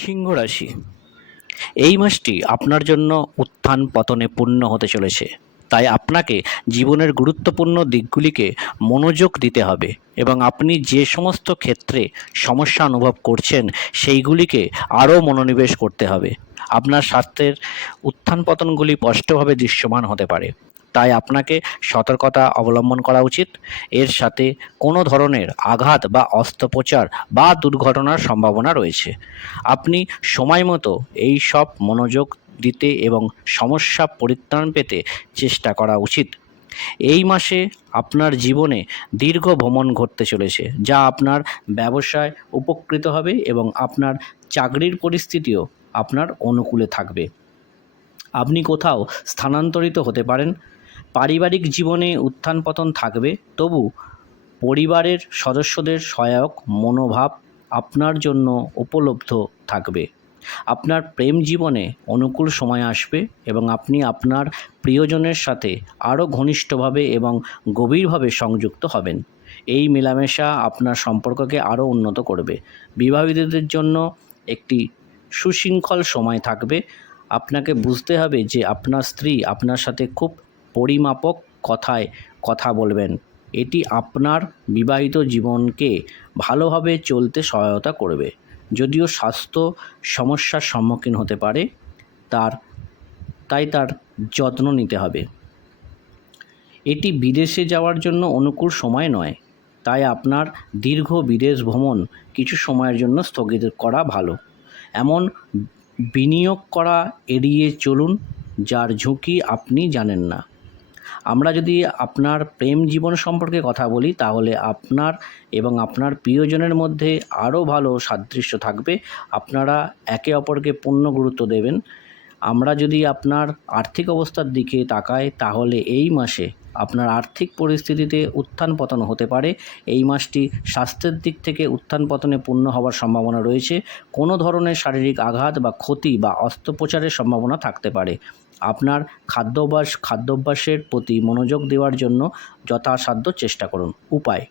সিংহ রাশি, এই মাসটি আপনার জন্য উত্থান পতনে পূর্ণ হতে চলেছে। তাই আপনাকে জীবনের গুরুত্বপূর্ণ দিকগুলিকে মনোযোগ দিতে হবে এবং আপনি যে সমস্ত ক্ষেত্রে সমস্যা অনুভব করছেন সেইগুলিকে আরও মনোনিবেশ করতে হবে। আপনার স্বাস্থ্যের উত্থান পতনগুলি স্পষ্টভাবে দৃশ্যমান হতে পারে, তাই আপনাকে সতর্কতা অবলম্বন করা উচিত। এর সাথে কোনো ধরনের আঘাত বা অস্ত্রোপচার বা দুর্ঘটনার সম্ভাবনা রয়েছে। আপনি সময় মতো এই সব মনোযোগ দিতে এবং সমস্যা পরিত্রাণ পেতে চেষ্টা করা উচিত। এই মাসে আপনার জীবনে দীর্ঘ ভ্রমণ ঘটতে চলেছে, যা আপনার ব্যবসায় উপকৃত হবে এবং আপনার চাকরির পরিস্থিতিও আপনার অনুকূলে থাকবে। আপনি কোথাও স্থানান্তরিত হতে পারেন। পারিবারিক জীবনে উত্থান পতন থাকবে, তবু পরিবারের সদস্যদের সহায়ক মনোভাব আপনার জন্য উপলব্ধ থাকবে। আপনার প্রেম জীবনে অনুকূল সময় আসবে এবং আপনি আপনার প্রিয়জনের সাথে আরও ঘনিষ্ঠভাবে এবং গভীরভাবে সংযুক্ত হবেন। এই মেলামেশা আপনার সম্পর্ককে আরও উন্নত করবে। বিবাহিতদের জন্য একটি সুশৃঙ্খল সময় থাকবে। আপনাকে বুঝতে হবে যে আপনার স্ত্রী আপনার সাথে খুব পরিমাপক কথায় কথা বলবেন। এটি আপনার বিবাহিত জীবনকে ভালোভাবে চলতে সহায়তা করবে। যদিও স্বাস্থ্য সমস্যার সম্মুখীন হতে পারে, তাই তার যত্ন নিতে হবে। এটি বিদেশে যাওয়ার জন্য অনুকূল সময় নয়, তাই আপনার দীর্ঘ বিদেশ ভ্রমণ কিছু সময়ের জন্য স্থগিত করা ভালো। এমন বিনিয়োগ করা এড়িয়ে চলুন যার ঝুঁকি আপনি জানেন না। আমরা যদি আপনার প্রেম জীবন সম্পর্কে কথা বলি, তাহলে আপনার এবং আপনার প্রিয়জনের মধ্যে আরও ভালো সাদৃশ্য থাকবে। আপনারা একে অপরকে পূর্ণ গুরুত্ব দেবেন। আমরা যদি আপনার আর্থিক অবস্থার দিকে তাকাই, তাহলে এই মাসে আপনার আর্থিক পরিস্থিতিতে উত্থান পতন হতে পারে। এই মাসটি স্বাস্থ্যের দিক থেকে উত্থান পতনে পূর্ণ হওয়ার সম্ভাবনা রয়েছে। কোনো ধরনের শারীরিক আঘাত বা ক্ষতি বা অস্ত্রোপচারের সম্ভাবনা থাকতে পারে। আপনার খাদ্যাভ্যাসের প্রতি মনোযোগ দেওয়ার জন্য যথাসাধ্য চেষ্টা করুন। উপায়: